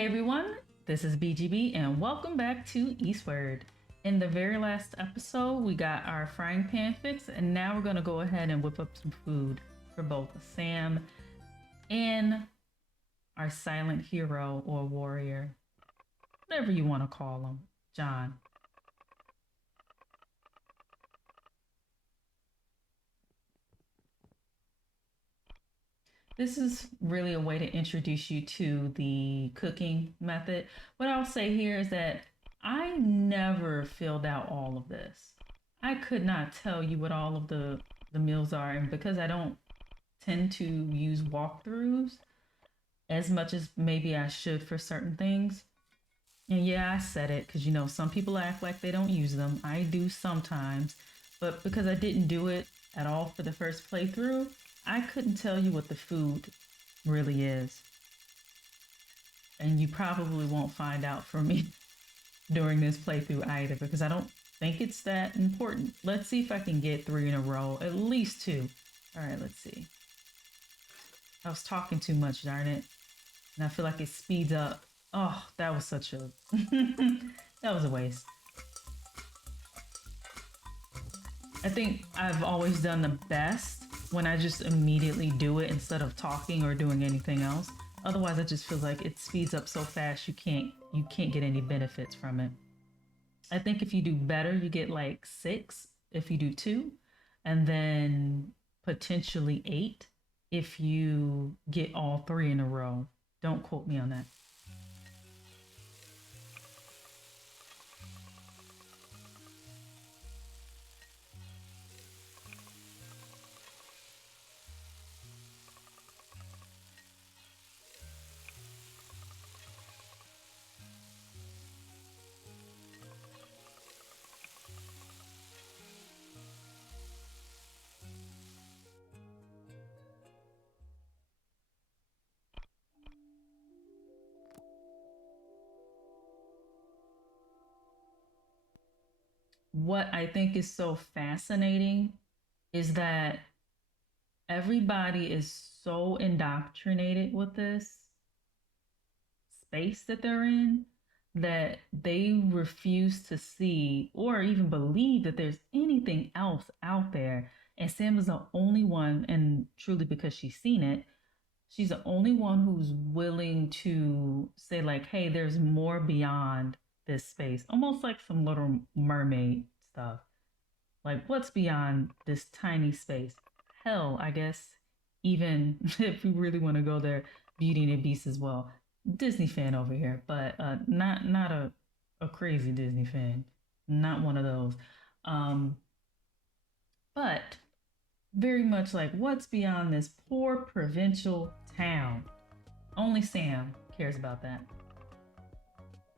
Hey everyone, this is BGB and welcome back to Eastward. In the very last episode, we got our frying pan fixed, and now we're going to go ahead and whip up some food for both Sam and our silent hero or warrior, whatever you want to call him, John. This is really a way to introduce you to the cooking method. What I'll say here is that I never filled out all of this. I could not tell you what all of the meals are, and because I don't tend to use walkthroughs as much as maybe I should for certain things. And yeah, I said it because some people act like they don't use them. I do sometimes, but because I didn't do it at all for the first playthrough, I couldn't tell you what the food really is. And you probably won't find out from me during this playthrough either because I don't think it's that important. Let's see if I can get 3 in a row, at least 2. All right, let's see. I was talking too much, darn it. And I feel like it speeds up. Oh, that was such a... that was a waste. I think I've always done the best when I just immediately do it instead of talking or doing anything else. Otherwise, it just feels like it speeds up so fast you can't get any benefits from it. I think if you do better, you get like 6 if you do 2, and then potentially 8 if you get all 3 in a row. Don't quote me on that. What I think is so fascinating is that everybody is so indoctrinated with this space that they're in that they refuse to see or even believe that there's anything else out there. And Sam is the only one, and truly because she's seen it, she's the only one who's willing to say, like, hey, there's more beyond this space. Almost like some Little Mermaid stuff. Like, what's beyond this tiny space? Hell, I guess, even if we really want to go there, Beauty and the Beast as well. Disney fan over here, but not a crazy Disney fan. Not one of those. Um, but very much like what's beyond this poor provincial town. Only Sam cares about that.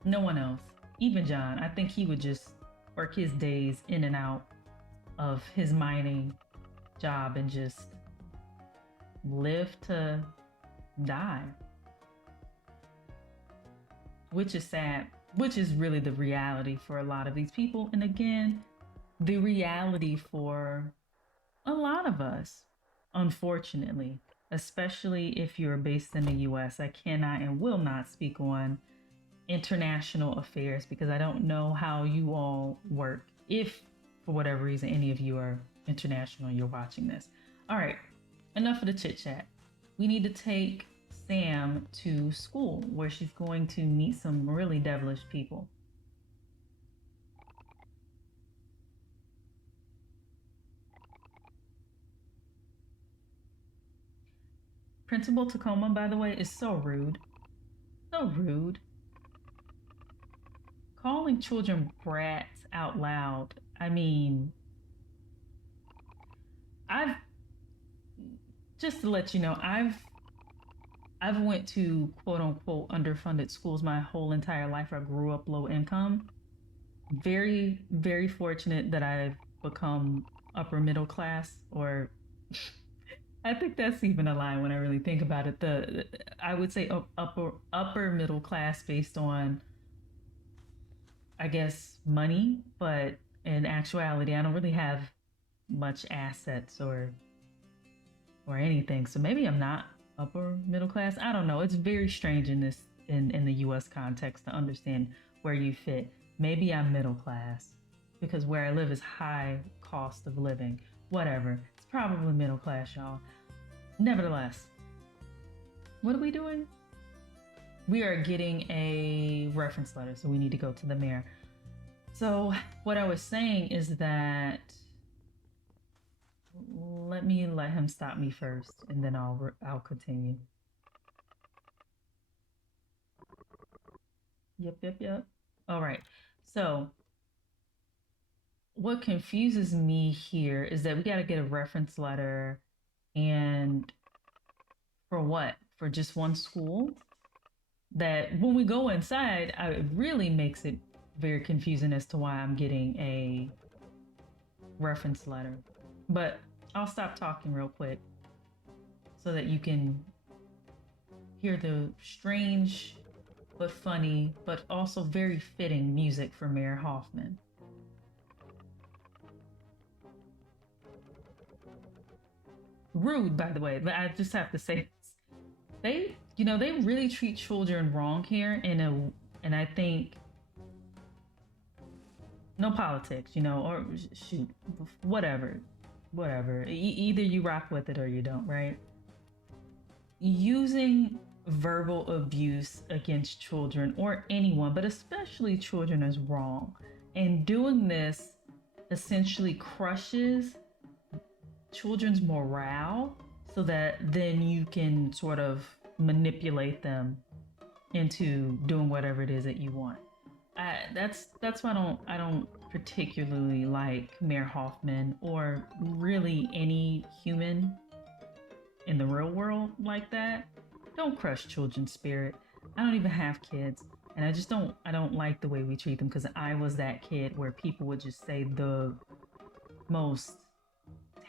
No one else. Even John, I think he would just work his days in and out of his mining job and just live to die. Which is sad, which is really the reality for a lot of these people. And again, the reality for a lot of us, unfortunately, especially if you're based in the US. I cannot and will not speak on international affairs because I don't know how you all work. If for whatever reason any of you are international and you're watching this. All right, enough of the chit chat. We need to take Sam to school where she's going to meet some really devilish people. Principal Tacoma, by the way, is so rude. So rude. Calling children brats out loud. I mean, I've just to let you know, I've went to quote unquote underfunded schools my whole entire life. I grew up low income. Very, very fortunate that I've become upper middle class, or I think that's even a lie when I really think about it. I would say upper middle class based on, I guess, money, but in actuality, I don't really have much assets or anything. So maybe I'm not upper middle class. I don't know. It's very strange in in the US context to understand where you fit. Maybe I'm middle class because where I live is high cost of living. Whatever. It's probably middle class, y'all. Nevertheless, what are we doing? We are getting a reference letter, so we need to go to the mayor. So, what I was saying is that let me let him stop me first, and then I'll continue. Yep. All right. So, what confuses me here is that we got to get a reference letter, and for what? For just one school? That when we go inside, it really makes it very confusing as to why I'm getting a reference letter. But I'll stop talking real quick so that you can hear the strange but funny but also very fitting music for Mayor Hoffman. Rude, by the way, but I just have to say this. They really treat children wrong here and I think no politics, or shoot, whatever, whatever. Either you rock with it or you don't, right? Using verbal abuse against children or anyone, but especially children, is wrong. And doing this essentially crushes children's morale so that then you can sort of manipulate them into doing whatever it is that you want. That's why I don't particularly like Mayor Hoffman or really any human in the real world like that. Don't crush children's spirit. I don't even have kids, and I don't like the way we treat them because I was that kid where people would just say the most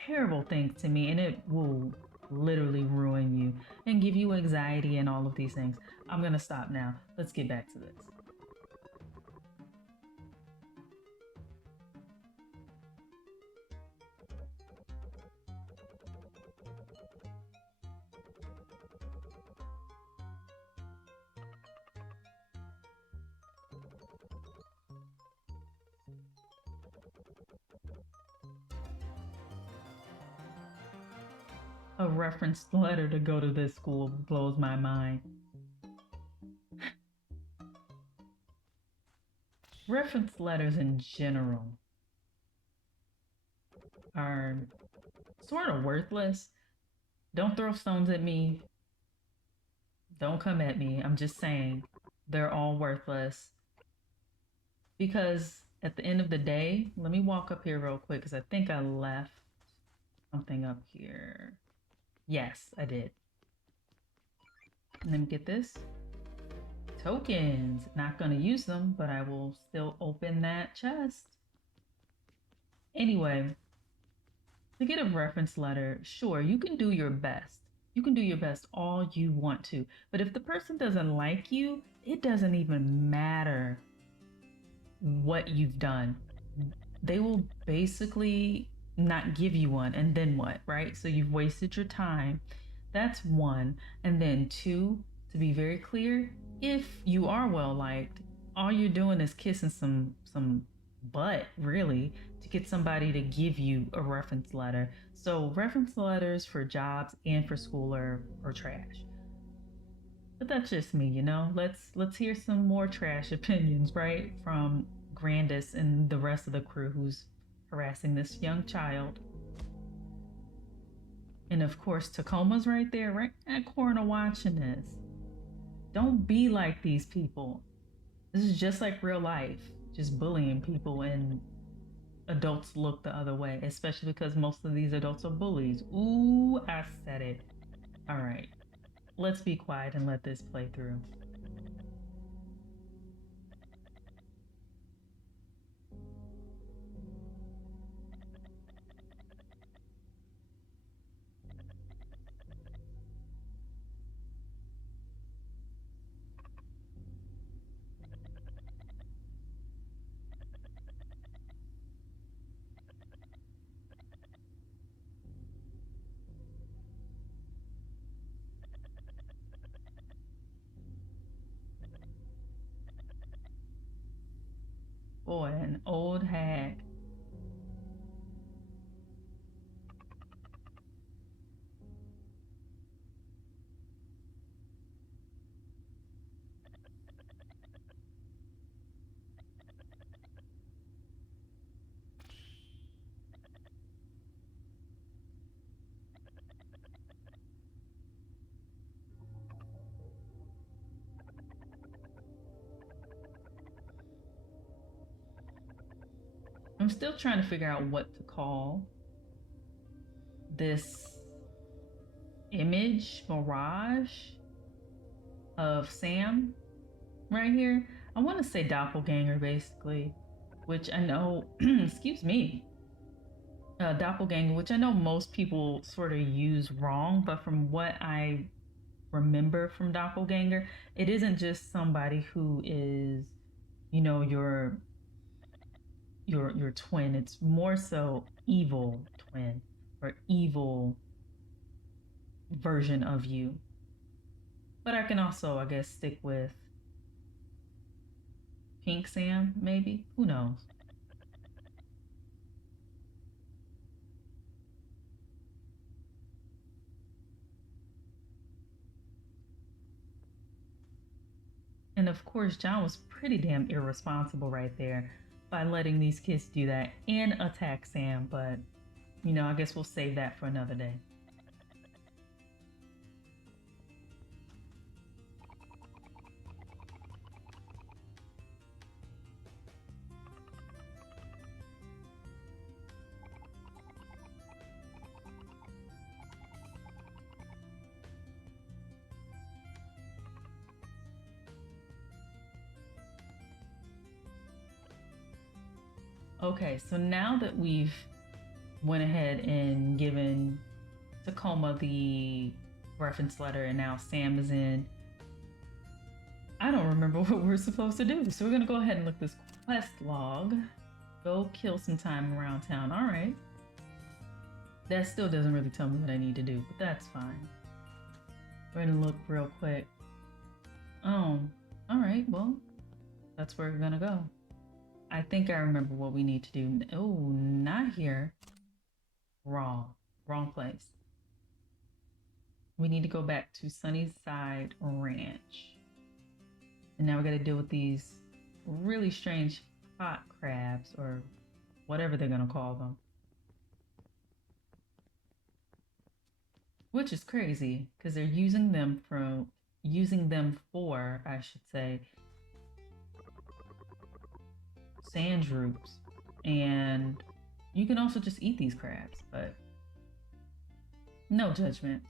terrible things to me, and it will literally ruin you and give you anxiety and all of these things. I'm gonna stop now. Let's get back to this. A reference letter to go to this school blows my mind. Reference letters in general are sort of worthless. Don't throw stones at me. Don't come at me. I'm just saying they're all worthless because at the end of the day, let me walk up here real quick because I think I left something up here. Yes, I did. Let me get this. Tokens. Not going to use them, but I will still open that chest. Anyway, to get a reference letter, sure, you can do your best. You can do your best all you want to. But if the person doesn't like you, it doesn't even matter what you've done. They will basically not give you one. And then what, right? So you've wasted your time. That's one. And then two, to be very clear, if you are well liked, all you're doing is kissing some butt, really, to get somebody to give you a reference letter. So reference letters for jobs and for school are trash. But that's just me, Let's hear some more trash opinions, right? From Grandis and the rest of the crew who's harassing this young child. And of course, Tacoma's right there, right in that corner watching this. Don't be like these people. This is just like real life, just bullying people, and adults look the other way, especially because most of these adults are bullies. Ooh, I said it. All right, let's be quiet and let this play through. boy, an old hag. I'm still trying to figure out what to call this image mirage of Sam right here. I want to say doppelganger, basically, which I know, excuse me, doppelganger, which I know most people sort of use wrong, but from what I remember from doppelganger, it isn't just somebody who is, you know, your twin. It's more so evil twin or evil version of you. But I can also, I guess, stick with Pink Sam, maybe. Who knows? And of course, John was pretty damn irresponsible right there by letting these kids do that and attack Sam. But, you know, I guess we'll save that for another day. Okay, so now that we've went ahead and given Tacoma the reference letter and now Sam is in, I don't remember what we're supposed to do. So we're gonna go ahead and look this quest log. Go kill some time around town. All right. That still doesn't really tell me what I need to do, but that's fine. We're gonna look real quick. Oh, all right. Well, that's where we're gonna go. I think I remember what we need to do. Oh, not here. Wrong place. We need to go back to Sunnyside Ranch. And now we gotta deal with these really strange pot crabs or whatever they're gonna call them. Which is crazy because they're using them for, I should say, sand droops. And you can also just eat these crabs, but no judgment.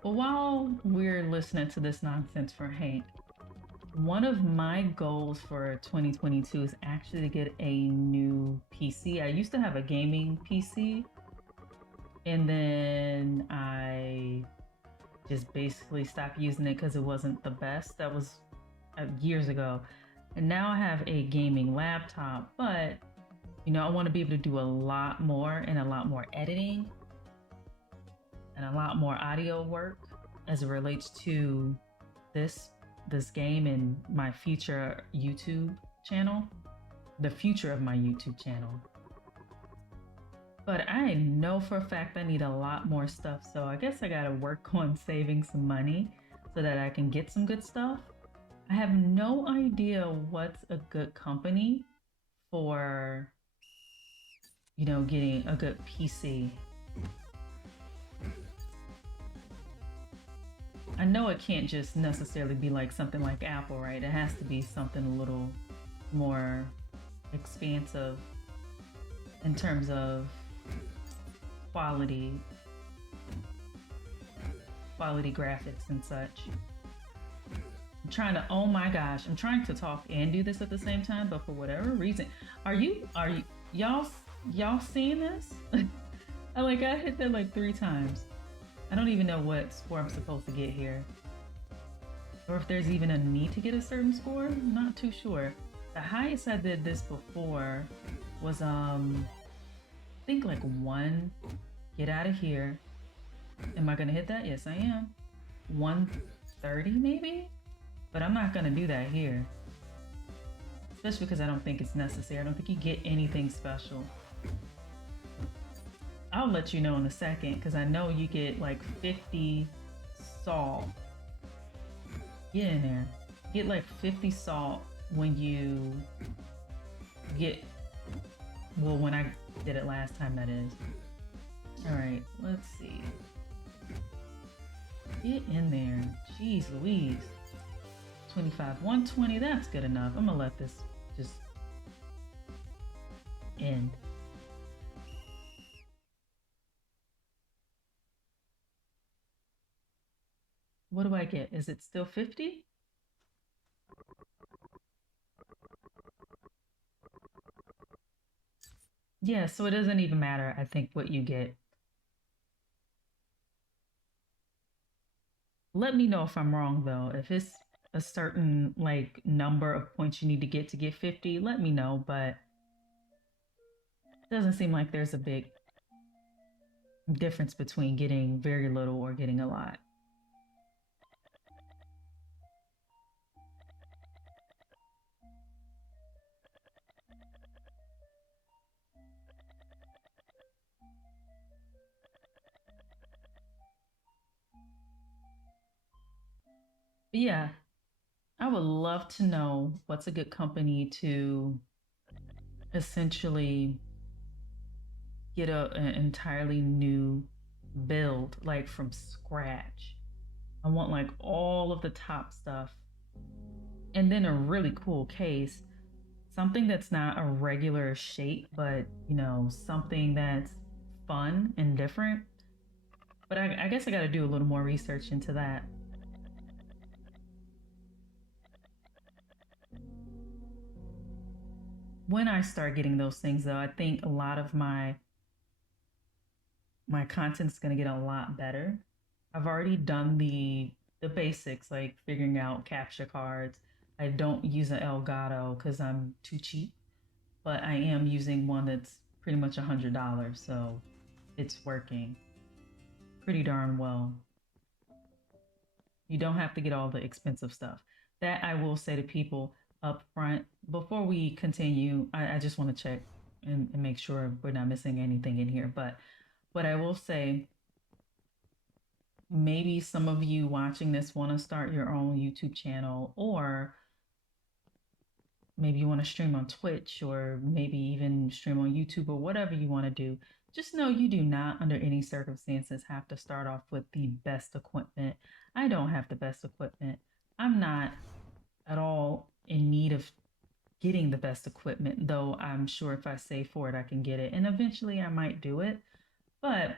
But while we're listening to this nonsense for Hank, one of my goals for 2022 is actually to get a new PC. I used to have a gaming PC, and then I just basically stopped using it because it wasn't the best. That was years ago. And now I have a gaming laptop, but you know, I want to be able to do a lot more and a lot more editing and a lot more audio work as it relates to this game and my future YouTube channel, the future of my YouTube channel. But I know for a fact I need a lot more stuff, so I guess I gotta work on saving some money so that I can get some good stuff. I have no idea what's a good company for, you know, getting a good PC. I know it can't just necessarily be like something like Apple, right? It has to be something a little more expansive in terms of quality. quality graphics and such. I'm trying to, oh my gosh, I'm trying to talk and do this at the same time, but for whatever reason, are you y'all seeing this? I hit that like 3 times. I don't even know what score I'm supposed to get here. Or if there's even a need to get a certain score, I'm not too sure. The highest I did this before was I think like 1. Get out of here. Am I gonna hit that? Yes, I am. 130 maybe? But I'm not gonna do that here. Especially because I don't think it's necessary. I don't think you get anything special. I'll let you know in a second because I know you get like 50 salt. Get in there. Get like 50 salt when you get, well, when I did it last time, that is. All right, let's see. Get in there. Jeez Louise. 25, 120, that's good enough. I'm gonna let this just end. What do I get? Is it still 50? Yeah, so it doesn't even matter, I think, what you get. Let me know if I'm wrong though. If it's a certain like number of points you need to get 50, let me know, but it doesn't seem like there's a big difference between getting very little or getting a lot. But yeah, I would love to know what's a good company to essentially get an entirely new build, like from scratch. I want like all of the top stuff and then a really cool case, something that's not a regular shape, but you know, something that's fun and different. But I guess I got to do a little more research into that. When I start getting those things though, I think a lot of my content's going to get a lot better. I've already done the basics like figuring out capture cards. I don't use an Elgato because I'm too cheap, but I am using one that's pretty much $100, so it's working pretty darn well. You don't have to get all the expensive stuff. That I will say to people up front before we continue. I just want to check and make sure we're not missing anything in here. But what I will say, maybe some of you watching this want to start your own YouTube channel, or maybe you want to stream on Twitch, or maybe even stream on YouTube, or whatever you want to do. Just know you do not, under any circumstances, have to start off with the best equipment. I don't have the best equipment. I'm not at all in need of getting the best equipment, though I'm sure if I save for it, I can get it. And eventually I might do it. But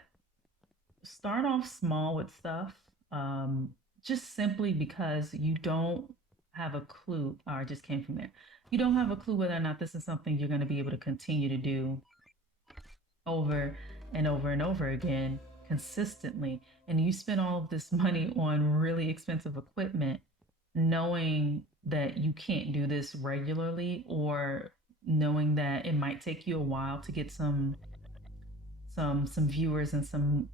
start off small with stuff, just simply because you don't have a clue. Oh, I just came from there. You don't have a clue whether or not this is something you're going to be able to continue to do over and over and over again consistently. And you spend all of this money on really expensive equipment, knowing that you can't do this regularly, or knowing that it might take you a while to get some viewers and some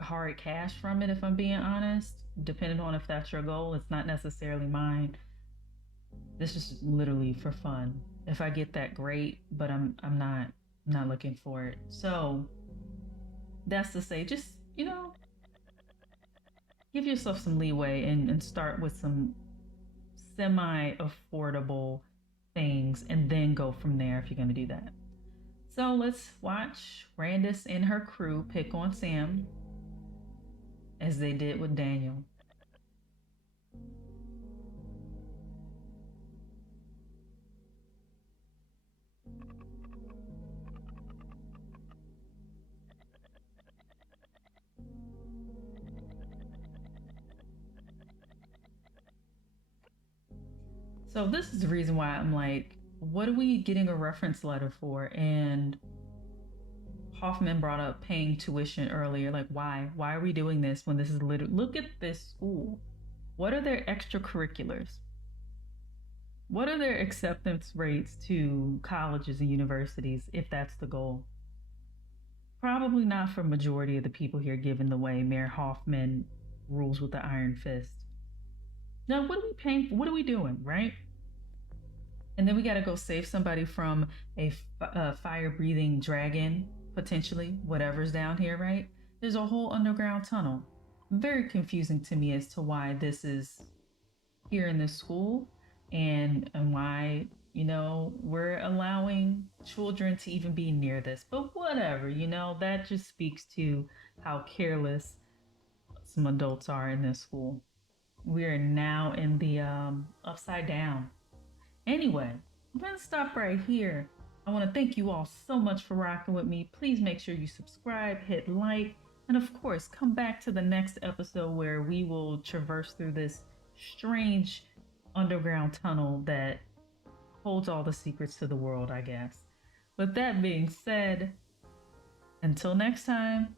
hard cash from it, if I'm being honest, depending on if that's your goal. It's not necessarily mine. This is literally for fun. If I get that, great, but I'm not looking for it. So that's to say, just, you know, give yourself some leeway and start with some semi affordable things and then go from there if you're going to do that. So let's watch Randis and her crew pick on Sam as they did with Daniel. So this is the reason why I'm like, what are we getting a reference letter for? And Hoffman brought up paying tuition earlier. Like, why? Why are we doing this when this is literally, look at this school. What are their extracurriculars? What are their acceptance rates to colleges and universities if that's the goal? Probably not for majority of the people here, given the way Mayor Hoffman rules with the iron fist. Now, what are we paying for? What are we doing, right? And then we got to go save somebody from a fire breathing dragon, potentially, whatever's down here, right? There's a whole underground tunnel. Very confusing to me as to why this is here in this school and why, we're allowing children to even be near this. But whatever, that just speaks to how careless some adults are in this school. We are now in the upside down. Anyway, I'm going to stop right here. I want to thank you all so much for rocking with me. Please make sure you subscribe, hit like, and of course, come back to the next episode where we will traverse through this strange underground tunnel that holds all the secrets to the world, I guess. With that being said, until next time,